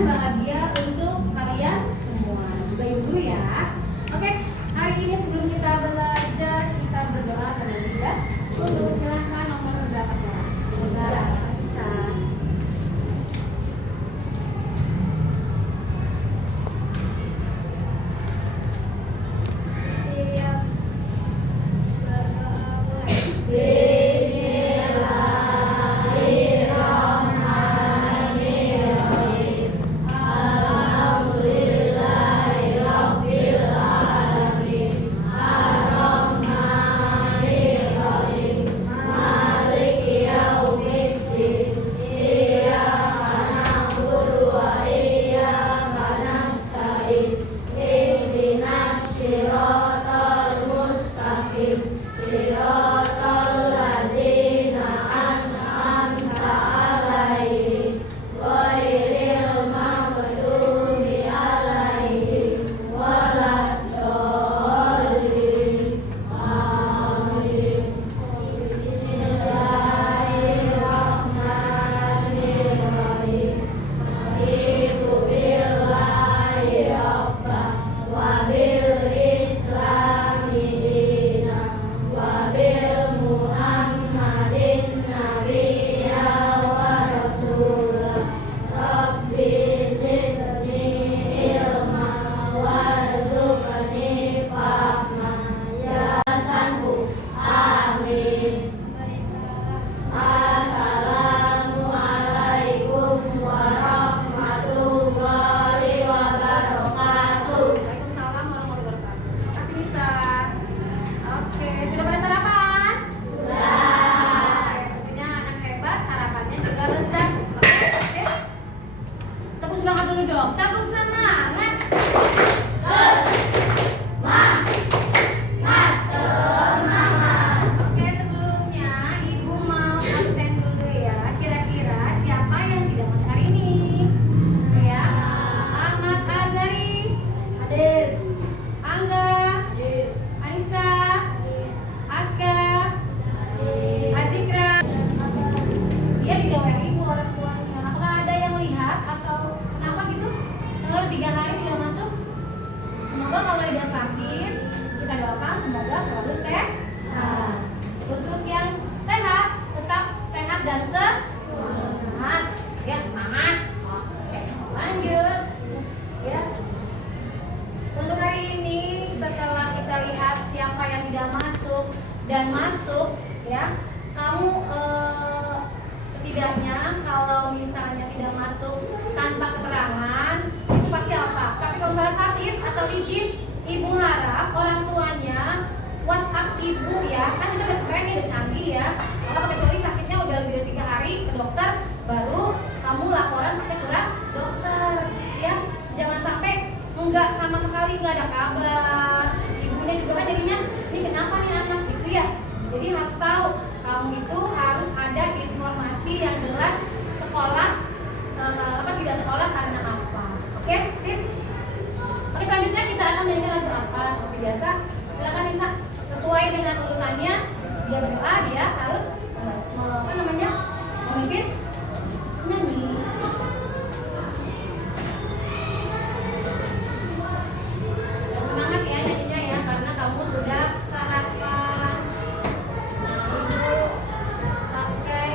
yang bahagia untuk kalian semua. Juga ibu dulu ya. Oke, hari ini sebelum kita belajar, kita berdoa terlebih dahulu. Silahkan nomor berapa sekarang? Enggak bisa. Semoga selalu sehat. Untuk yang sehat, tetap sehat dan semangat. Ya, semangat. Oke, lanjut. Ya. Untuk hari ini, setelah kita lihat siapa yang tidak masuk dan masuk, ya, kamu setidaknya kalau misalnya tidak masuk tanpa keterangan, itu pasti apa? Tapi kalau misalnya sakit atau izin, ibu harap orang tuanya WhatsApp ibu ya, kan itu udah keren ya, udah canggih ya. Kalau kecuali sakitnya udah lebih dari 3 hari ke dokter, baru kamu laporan pakai surat dokter ya. Jangan sampai enggak sama sekali nggak ada kabar. Ibunya juga kan jadinya ini kenapa nih anak gitu ya. Jadi harus tahu kamu itu harus ada informasi yang jelas sekolah tidak sekolah karena apa. Oke, sip. Oke, selanjutnya kita akan menyanyikan lagu apa seperti biasa. Silakan Nisa, sesuai dengan urutannya dia berdoa, dia harus memimpin nyanyi. Dan semangat ya nyanyinya ya, karena kamu sudah sarapan. Nah, ibu pakai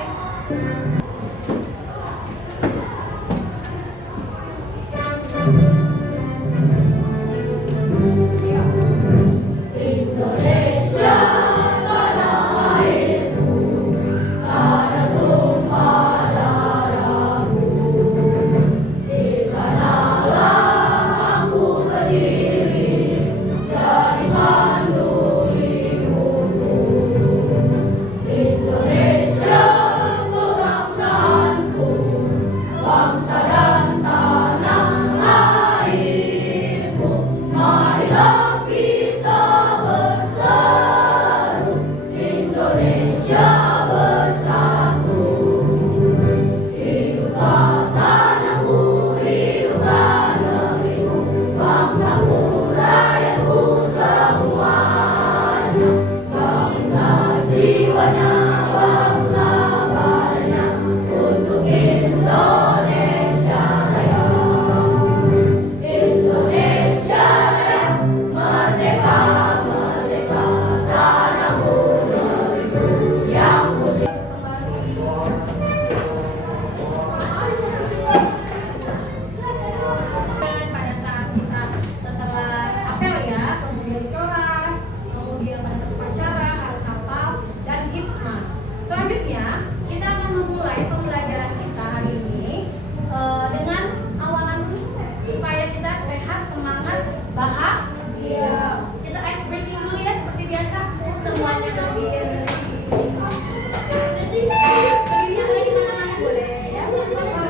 jiwanya bangga banyak untuk Indonesia.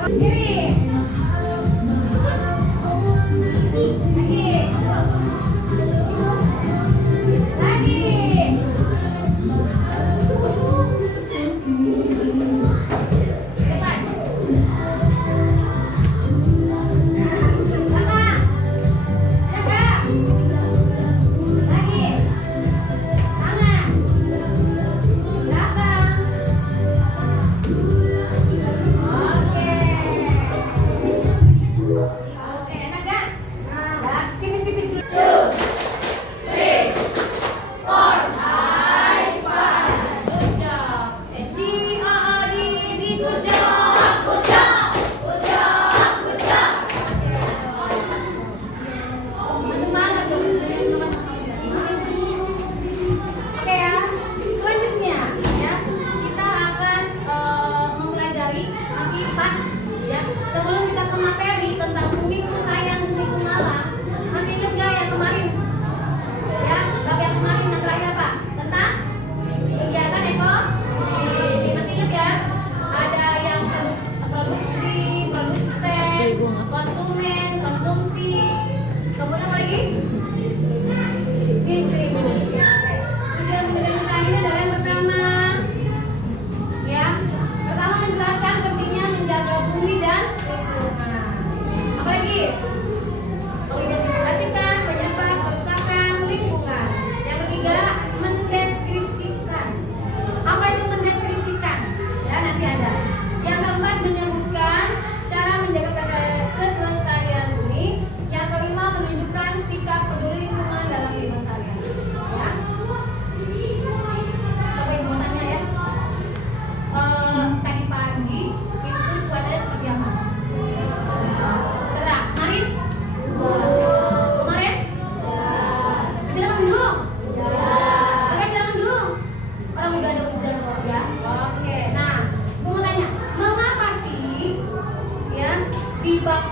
Kiri.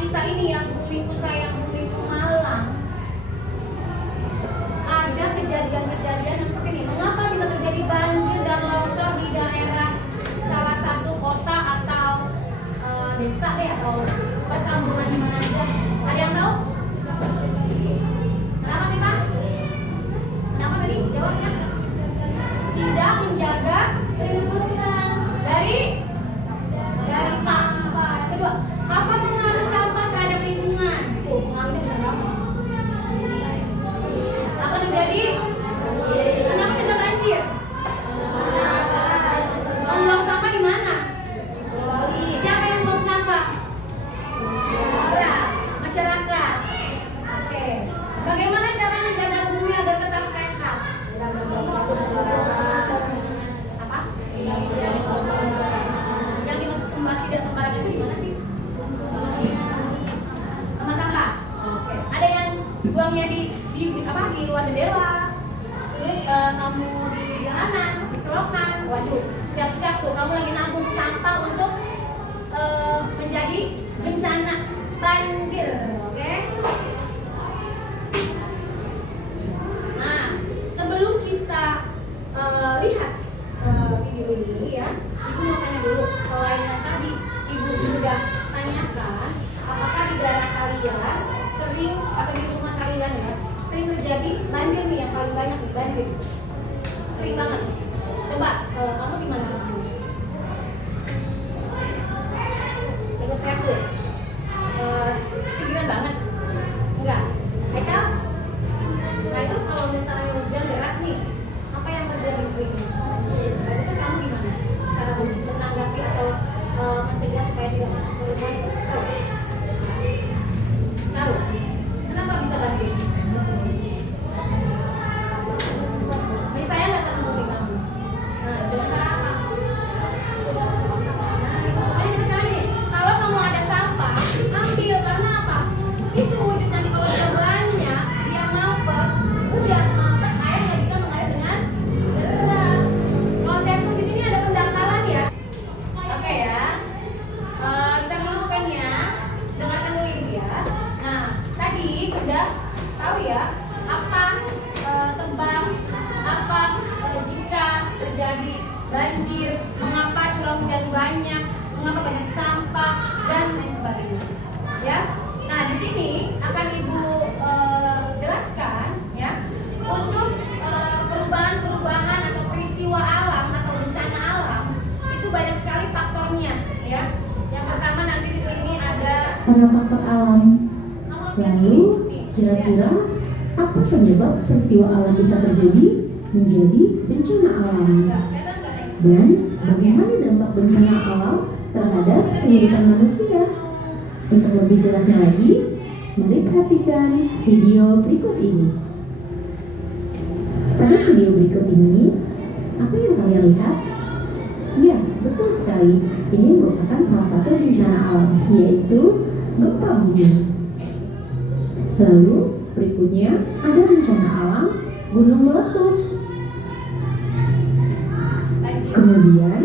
Kita ini yang Bumiku Sayang Bumiku Malang, ada kejadian-kejadian yang seperti ini. Mengapa bisa terjadi banjir dan longsor di daerah salah satu kota atau desa deh, atau perkampungan di mana aja? Ada yang tahu? Kenapa sih Pak? Kenapa tadi? Jawabnya tidak menjaga lingkungan dari sampah. Kedua, apa pengaruh sampah terhadap lingkungan? Pengaruhnya bisa berapa? Apa terjadi? Kenapa bisa banjir? Membuang sampah di mana? Siapa yang membuang sampah? Ya, masyarakat. Oke. Bagaimana cara menjaga bumi agar tetap sehat? Apa? Yang dimaksud tidak sembarangan itu di mana sih? Tempat sampah. Oke. Ada yang buangnya di luar jendela. Terus kamu di jalanan, di selokan. Waduh, siap-siap tuh kamu lagi nabung sampah untuk menjadi bencana banjir. Oke? Nah, sebelum kita lihat video ini ya, Ibu mau tanya dulu, selain yang tadi Ibu sudah tanyakan, apakah di daerah kalian sering, atau di rumah kalian ya, sering terjadi banjir nih, yang paling banyak nih banjir? Sering banget. Coba, kamu di mana? Dekat saya tuh, pinggiran banget? Enggak? Haikal? Nah itu kalau misalnya hujan deras nih, apa yang terjadi sering? Itu kamu gimana? Cara menanggapi atau mencegah supaya tidak masuk ke rumah itu? Tahu? Kenapa bisa banjir? Saya nggak sama bukti kamu. Nah, dengan cara apa? Nah, pokoknya misalnya nih, kalau kamu ada sampah karena faktor alam. Lalu, kira-kira apa penyebab peristiwa alam bisa terjadi menjadi bencana alam? Dan bagaimana dampak bencana alam terhadap kehidupan manusia? Untuk lebih jelasnya lagi, mari perhatikan video berikut ini. Pada video berikut ini, apa yang kalian lihat? Ya, betul sekali. Ini merupakan salah satu bencana alam, yaitu gempa bumi. Lalu, berikutnya ada bencana alam gunung meletus. Kemudian,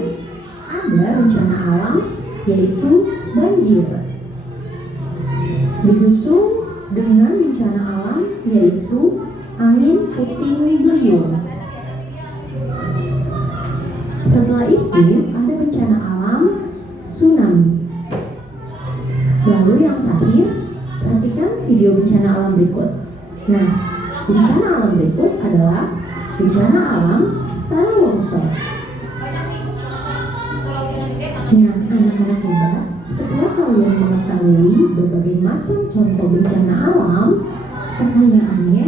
ada bencana alam, yaitu banjir. Disusul dengan bencana alam, yaitu angin puting beliung. Setelah itu ada bencana alam tsunami. Lalu yang terakhir, perhatikan video bencana alam berikut. Nah, bencana alam berikut adalah bencana alam tanah longsor. Nah, anak-anak muda, setelah kalian mengetahui berbagai macam contoh bencana alam, pertanyaannya,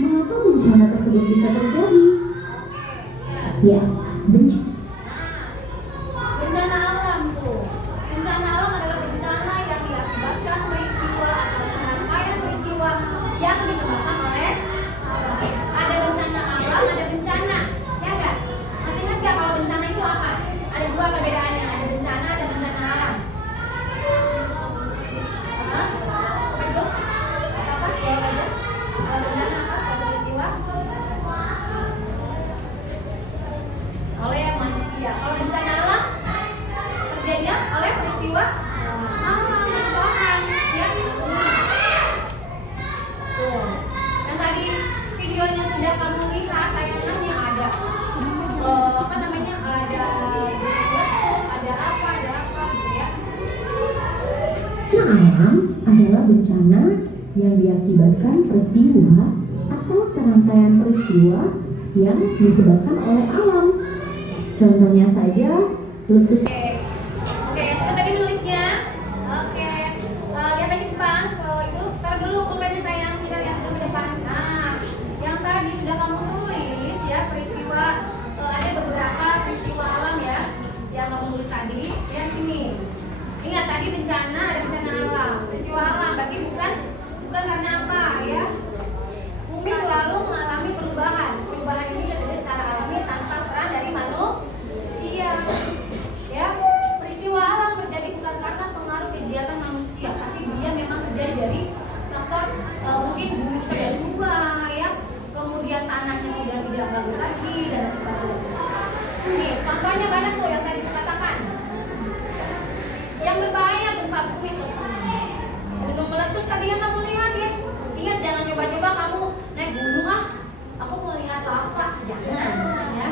mengapa bencana tersebut bisa terjadi? Ya, bencana alam tuh. Bencana alam adalah bencana yang diakibatkan peristiwa atau serangkaian peristiwa yang disebabkan oleh alam. Ada bencana alam, ada bencana, ya enggak? Masih ingat nggak kalau bencana itu apa? Ada dua perbedaannya, ada bencana, ada bencana alam. Hah? Apa dulu? Apa? Jawab aja. Kalau bencana apa? Satu peristiwa oleh manusia. Kalau bencana alam terjadinya oleh peristiwa alam Tuhan, ya. Tuh. Yang tadi videonya sudah kamu lihat, tayangannya ada apa namanya, ada letus, ada apa gitu ya. alam adalah bencana yang diakibatkan peristiwa atau serangkaian peristiwa yang disebabkan oleh alam. Contohnya saja letus. Oke, kita tadi menulisnya. Oke, lihat lagi depan. Kalau itu, taruh dulu pulpennya sayang. Kita lihat dulu ke depan. Nah, yang tadi sudah kamu tulis ya, peristiwa. Ada beberapa peristiwa alam ya, yang kamu tulis tadi. Ya, sini. Ingat tadi bencana, ada bencana alam. Peristiwa alam, berarti bukan karena apa ya? Bumi selalu mengalami perubahan. Perubahan ini terjadi secara alami tanpa peran dari manusia. Ya, peristiwa alam terjadi bukan karena pengaruh kegiatan manusia, tapi dia memang terjadi dari faktor mungkin bumi sudah tua, ya, kemudian tanahnya sudah tidak bagus lagi dan sebagainya. Nih, contohnya banyak tuh yang tadi dikatakan. Yang berbahaya gempa bumi tuh. Gunung meletus tadi yang kamu lihat ya. Ingat, jangan coba-coba kamu naik gunung, aku mau lihat lava, jangan ya.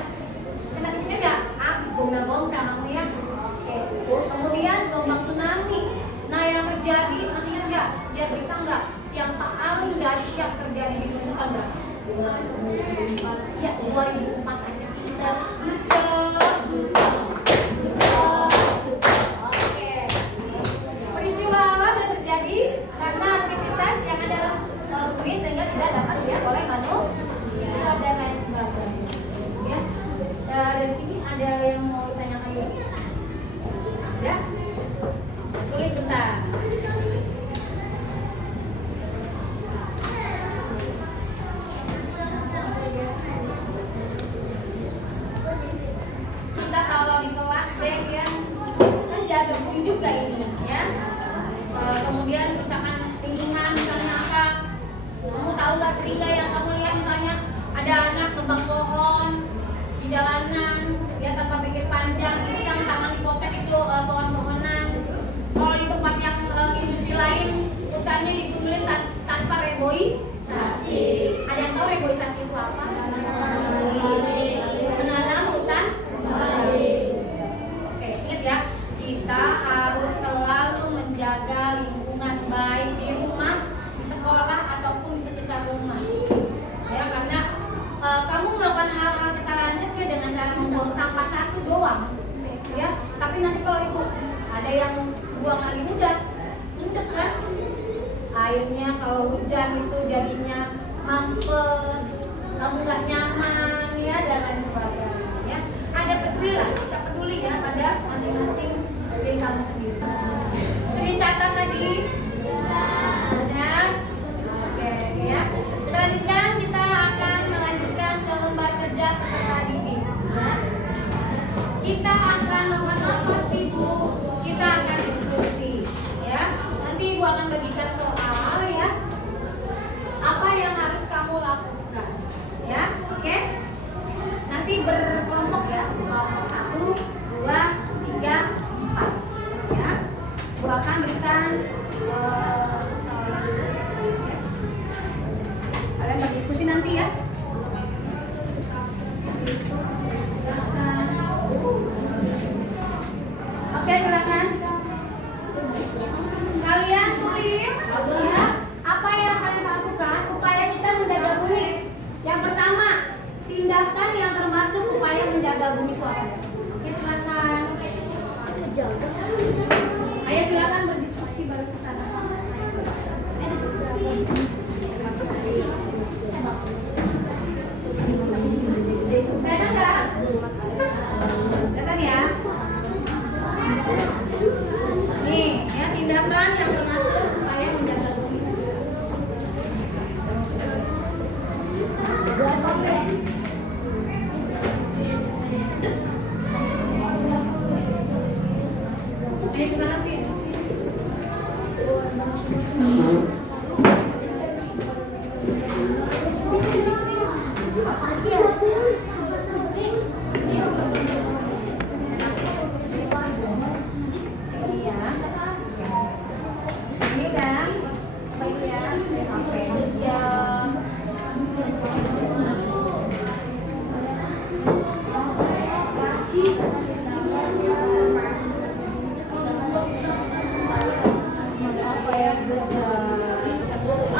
Kena-kena nggak habis gombal-gombal kamu ya. Oke. Kemudian gelombang tsunami. Nah, yang terjadi masih ingat nggak? Dia berita nggak? Yang paling dahsyat terjadi di Indonesia tahun berapa? 2004. Ya, 2004 aja kita. Oke. Peristiwa alam yang terjadi karena aktivitas yang ada dalam bumi sehingga tidak dapat dilihat oleh manusia dan lain sebagainya. Ya. Dari sini ada yang mau ditanyakan dulu? Ada? Tulis bentar. Kita kalau di kelas deh ya, kan jaga bumi juga ini ya. Kemudian kerusakan lingkungan karena apa? Kamu tahu nggak sering nggak yang kamu lihat misalnya ada anak tebang pohon di jalanan, dia tanpa pikir panjang, iseng tangan dipotong itu pohon-pohonan. Kalau di tempat yang industri lain, hutannya dikumpulin tanpa reboisasi. Ada yang tahu reboisasi itu apa? Menanam hutan kembali. Oke, ingat ya, kita harus selalu menjaga lingkungan baik di rumah, di sekolah ataupun di sekitar rumah. Ya, karena kamu melakukan hal-hal kesalahan kecil dengan cara membuang sampah satu doang, ya. Tapi nanti kalau itu ada yang buang lagi mudah, airnya kalau hujan itu jadinya mampet, kamu nggak nyaman ya dan lain sebagainya ya. Ada peduli lah, sikap peduli ya pada masing-masing diri kamu sendiri. Sudah dicatat tadi? Ada? Oke ya. Selanjutnya kita akan melanjutkan ke lembar kerja peserta didik ya. Kita akan melakukan apa sih Bu? Kita akan diskusi ya. Nanti Ibu akan bagikan soal ya. Apa yang harus kamu lakukan ya? Oke? Nanti berkelompok ya. Kelompok 1, 2, 3, 4 ya. Ibu akan berikan soal ya. Kalian berdiskusi nanti ya. Oke, silakan. Kalian tulis ya, apa yang kalian lakukan upaya kita menjaga bumi. Yang pertama, tindakan yang termasuk upaya menjaga bumi itu apa? Oke, silakan. Ayo silakan berdiskusi baru ke sana. Saya enggak? Datang ya. Nih, ya tindakan yang termasuk upaya menjaga bumi. Ayo kita nanti. Ini udah baik ya. Ya.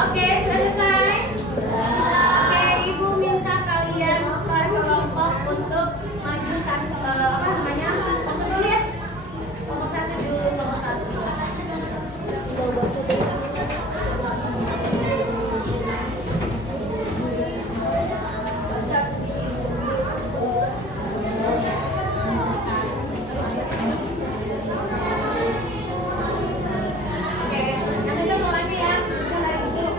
Oke, sudah selesai. Oke, Ibu minta kalian per kelompok untuk maju satu apa namanya? Kelompok dulu ya. Kelompok 1 dulu, kelompok 1. Oke, yang itu suaranya ya. Kita dari dulu.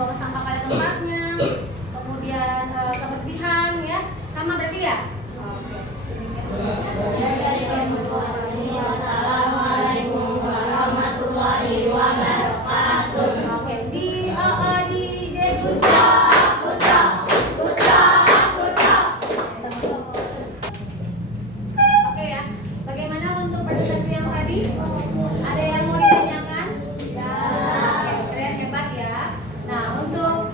membuang sampah pada tempatnya, kemudian kebersihan ya, sama berarti ya. Assalamualaikum warahmatullahi wabarakatuh. Oke, DJ good job. Oke ya, bagaimana untuk presentasi yang tadi? Ada yang mau ditanyakan? Ya. Oke, keren, hebat ya. Nah, untuk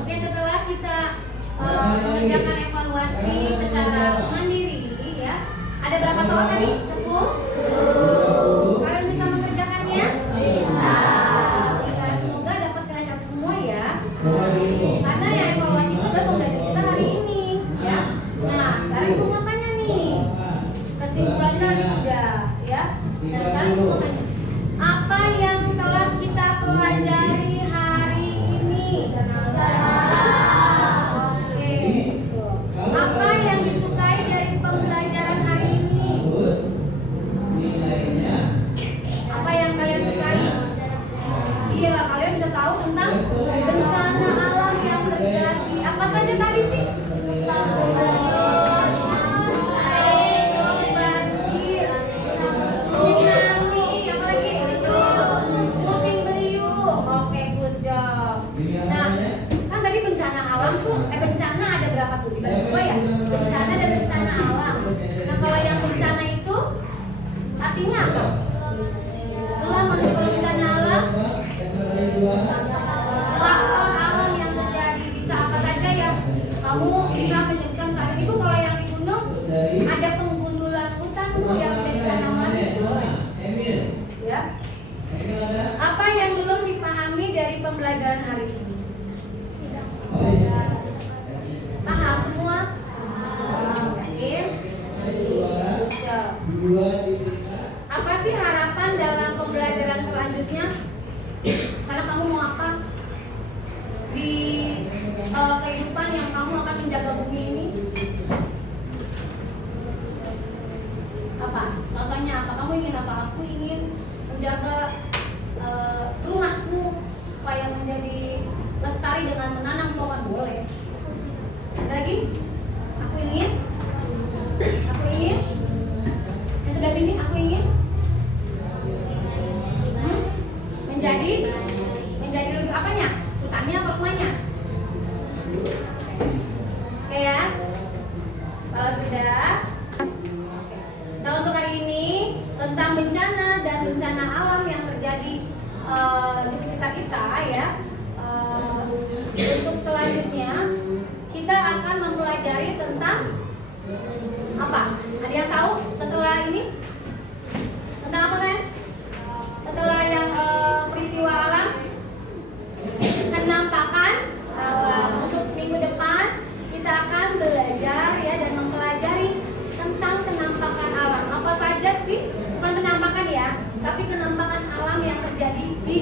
Oke, setelah kita mengerjakan evaluasi secara mandiri ya. Ada berapa soal tadi? 10. Kalian bisa mengerjakannya? Bisa. Ya, semoga dapat kalian catat semua ya. Karena ya evaluasi juga pembelajaran kita hari ini ya. Nah, sekarang aku mau tanya nih. Kesimpulan tadi udah ya. Nah, sekarang aku mau tanya. Apa yang telah kita pelajari hari ini? Oke. Apa yang disukai dari pembelajaran hari ini? Apa yang kalian sukai? Iya, kalian bisa tahu tentang bencana alam yang terjadi. Apa saja tadi sih? Banjir, tsunami, apa lagi? Puting beliung. Oke, good job. Nah, kan tadi bencana alam tuh, bencana ada berapa tuh? Dibagi dua ya? Bencana dan bencana alam. Nah, kalau yang bencana itu artinya apa? Itulah menurut kalau bencana alam, faktor alam yang terjadi bisa apa saja ya. Kamu bisa menyebutkan saat ini kalau yang di gunung ada penggundulan hutan tuh yang menjadi tanaman. Ya. Apa yang belum dipahami dari pembelajaran hari ini? Paham semua? Yakin? Apa sih harapan dalam pembelajaran selanjutnya? Karena kamu mau apa? Di kehidupan yang kamu akan menjaga bumi ini? Apa? Contohnya apa? Kamu ingin apa? Aku ingin menjaga rumahku supaya menjadi lestari dengan menanam pohon. Boleh. Ada lagi? Aku ingin yang sebelah sini, aku ingin menjadi lebih apanya? Hutannya apa rumahnya? Oke ya. Kalau sudah, nah untuk hari ini tentang bencana dan bencana alam yang terjadi di sekitar kita ya. Untuk selanjutnya kita akan mempelajari tentang apa? Ada yang tahu setelah ini? Tentang apa sayang? Setelah yang peristiwa alam, kenampakan alam. Untuk minggu depan kita akan belajar ya dan mempelajari tentang kenampakan alam. Apa saja sih? Bukan kenampakan ya, tapi kenampakan alam yang terjadi di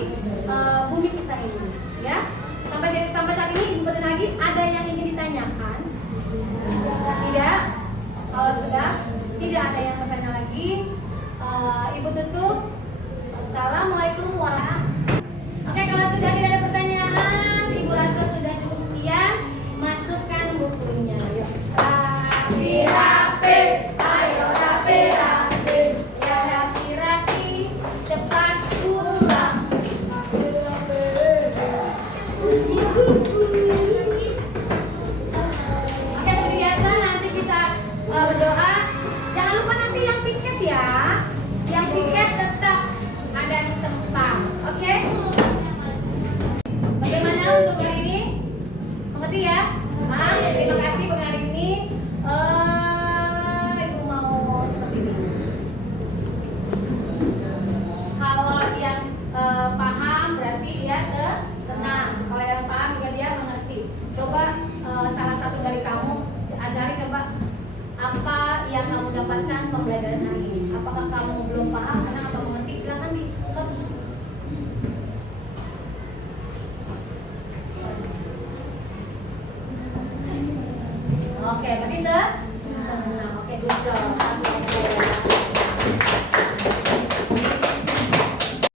bumi kita ini. Ya. Sampai saat ini sebentar lagi ada yang ingin ditanyakan? Tidak? Kalau sudah tidak ada yang bertanya lagi, Ibu tutup. Assalamualaikum warahmatullahi wabarakatuh. Oke, kalau sudah tidak ada pertanyaan, Ibu rasa sudah cukup sekian. Masukkan bukunya. Yuk. Rapi, rapi, ayo rapi, rapi. Ya rapi, rapi. mendapatkan pembelajaran hari ini. Apakah kamu belum paham, senang atau mengerti? Silahkan di search. Oke, berarti senang. Oke, good job.